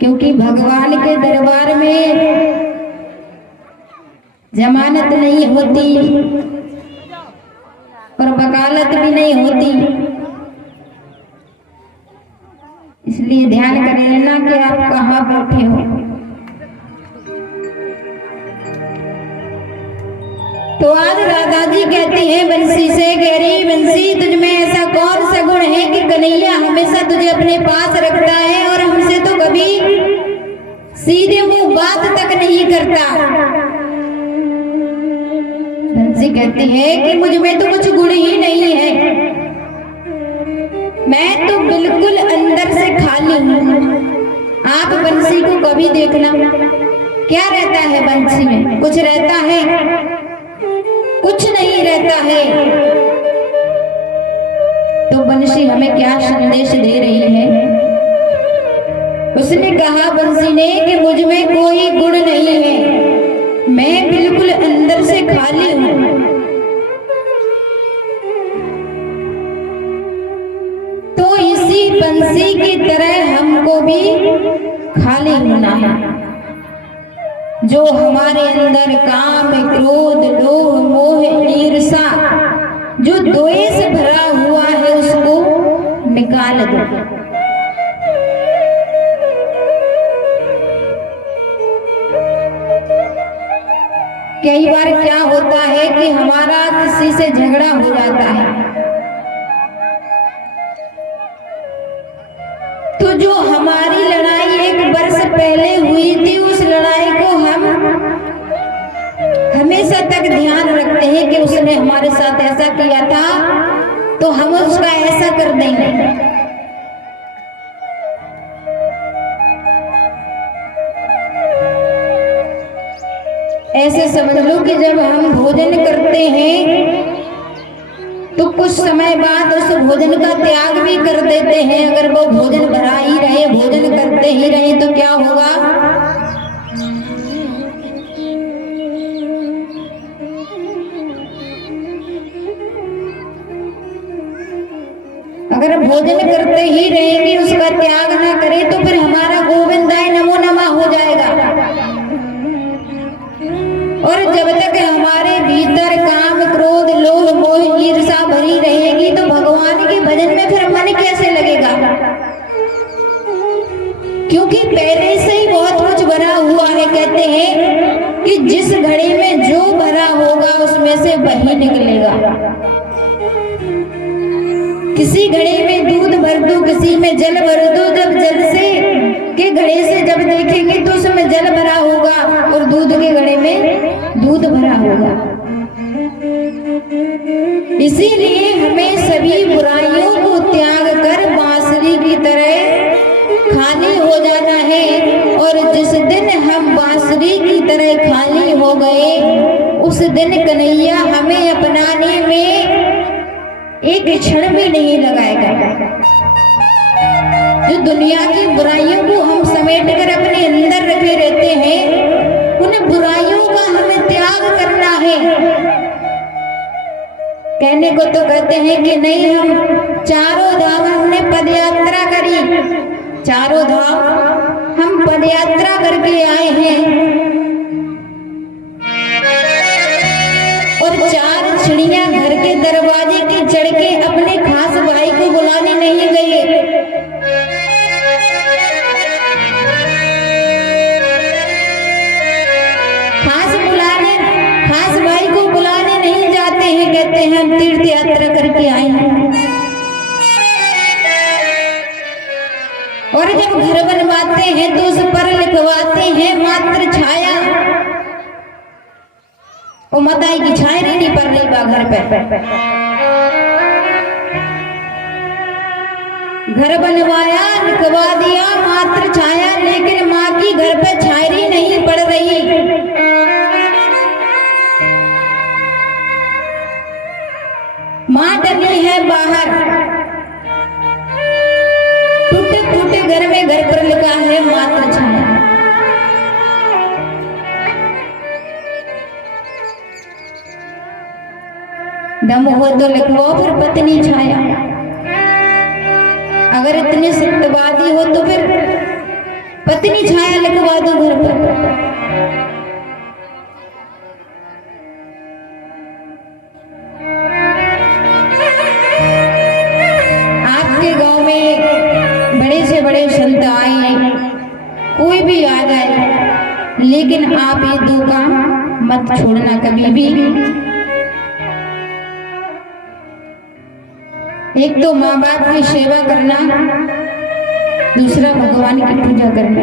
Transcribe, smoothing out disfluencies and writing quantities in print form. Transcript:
क्योंकि भगवान के दरबार में जमानत नहीं होती और वकालत भी नहीं होती, इसलिए ध्यान कर लेना कि आप कहाँ बैठे हो। तो आज राधा जी कहती हैं बंसी से, कह रही बंसी तुझ में ऐसा कौन सा गुण है कि कन्हैया हमेशा तुझे अपने पास रखता है और हमसे तो कभी सीधे मुंह बात तक नहीं करता। बंसी कहती है कि मुझ में तो कुछ गुण ही नहीं है, मैं तो बिल्कुल अंदर से खाली हूँ। आप बंसी को कभी देखना, क्या रहता है बंसी में? कुछ रहता है? कुछ नहीं रहता है। तो बंसी हमें क्या संदेश दे रही है? उसने कहा बंसी ने कि मुझ में कोई गुण नहीं है, मैं बिल्कुल अंदर से खाली हूँ। तो इसी बंसी की तरह हमको भी खाली होना है। जो हमारे अंदर काम, क्रोध, लोभ, मोह, ईर्ष्या, जो द्वेष भरा हुआ है उसको निकाल दो। कई बार क्या होता है कि हमारा किसी से झगड़ा हो जाता है, तो जो हमारी लड़ाई 1 वर्ष पहले हुई थी उस लड़ाई को हम हमेशा तक ध्यान रखते हैं कि उसने हमारे साथ ऐसा किया था तो हम उसका ऐसा कर देंगे। ऐसे समझ लो कि जब हम भोजन करते हैं तो कुछ समय बाद उस भोजन का त्याग भी कर देते हैं। अगर वो भोजन भरा ही रहे, भोजन करते ही रहे तो क्या होगा? अगर भोजन करते ही रहेंगे, उसका त्याग ना करें तो फिर हमारा गोविंदाय नमो नमः हो जाएगा। और जब तक हमारे भीतर काम, क्रोध, लोभ, मोह, ईर्ष्या भरी रहेगी तो भगवान के भजन में फिर मन कैसे लगेगा? क्योंकि पहले से ही बहुत कुछ भरा हुआ है। कहते हैं कि जिस घड़ी में जो भरा होगा उसमें से वही निकलेगा। किसी घड़ी में दूध भर दो, किसी में जल भर दो, जब जल से के घड़े से जब देखेंगे तो उसमें जल भरा होगा और दूध के घड़े में दूध भरा होगा। इसीलिए हमें सभी बुराइयों को त्याग कर बांसुरी की तरह खाली हो जाना है। और जिस दिन हम बांसुरी की तरह खाली हो गए उस दिन कन्हैया हमें अपनाने में एक क्षण भी नहीं लगाएगा। जो दुनिया की बुराइयों को हम समेट कर अपने अंदर रखे रहते हैं, उन बुराइयों का हमें त्याग करना है। कहने को तो कहते हैं कि नहीं, हम चारों धाम हमने पदयात्रा करी, चारों धाम हम पदयात्रा करके आए हैं और 4 चिड़िया घर के दरवाजे की चढ़ के अपने खास भाई को बुलाने नहीं गए। खास भाई को बुलाने नहीं जाते हैं, कहते हैं हम तीर्थ यात्रा करके आए हैं। और जब घर बनवाते हैं तो उस पर लिखवाते हैं मात्र छाया। वो माताई की छाया नहीं पड़ रही बा घर पे। घर बनवाया, लिखवा दिया मात्र छाया, लेकिन माँ की घर पे छायरी नहीं पड़ रही। माँ डली है बाहर, टूटे फूटे घर में घर पर लिखा है मात्र छाया। दम हो तो लिखवाओ फिर पत्नी छाया। अगर इतने सत्यवादी हो तो फिर पत्नी छाया लिखवा दो घर पर। आपके गांव में बड़े से बड़े संत आए, कोई भी आ जाए, लेकिन आप ये दो काम मत छोड़ना कभी भी। एक तो माँ बाप की सेवा करना, दूसरा भगवान की पूजा करना।